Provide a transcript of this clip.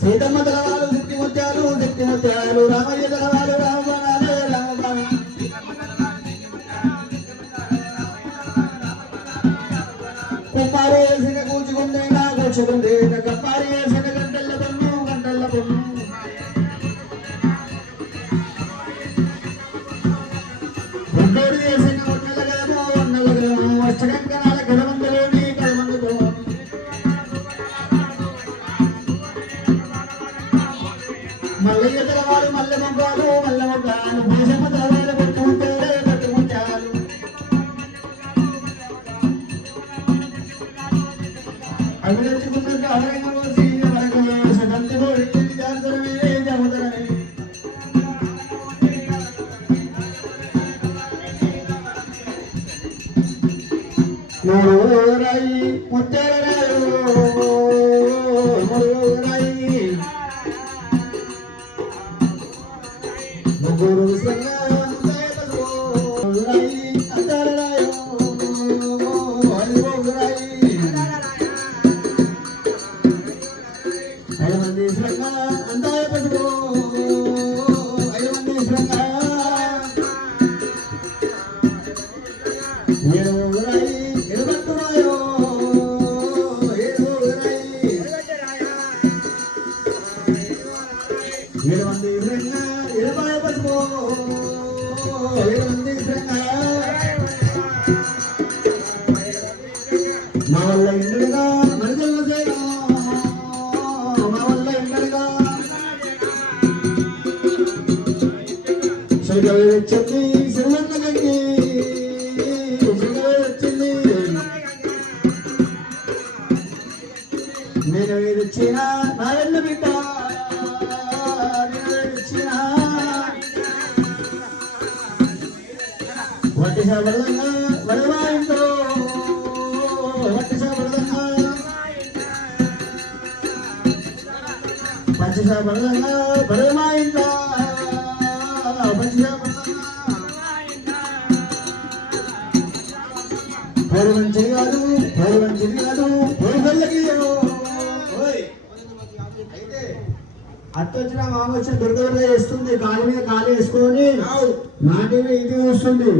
సీతమ్మ తలవారు శక్తి ముత్యాలు రామయ్య తలవారు రామబాణాలే రామబాణ కుమ్మారి వేసిన కూర్చుకుంటే కప్పారి వేసిన గంటల పొన్ను గుంటూరు వేసిన ఒన్నెల గ్రామం అష్టకంకణాల గడమందులోని కడమందులో మల్లయ్య తలవారు మల్లె మొగ్గాలు భూషమ్మ తలవారు పట్టుకుంటారు అభినంచుకున్నట్టు అవరంగ పోసి సగంతిలో జాతరమే జమతరమే రాయి ముత్తరాయు ముగ్గురు మా వల్ల ఇండుగా మరిదల్ల సేనా మా వల్ల ఇండుగా సరిగ్గా వచ్చింది సిరివన్న గంగి వచ్చింది నేను వచ్చిన నా ఎల్ల బిడ్డ వడ్డీసాబడదంగా వడవా ఇంట్లో వడ్డీసాబడదంగా పంచసాబడదంగా వడవా ఇంట్లో పంచసాబడదంగా పోరు మంచిది కాదు పోరు వెళ్ళకి అయితే అత్తొచ్చిన మామ వచ్చిన దొరకదొర చేస్తుంది కాలు మీద కాలు వేసుకొని నాటి ఇది వస్తుంది.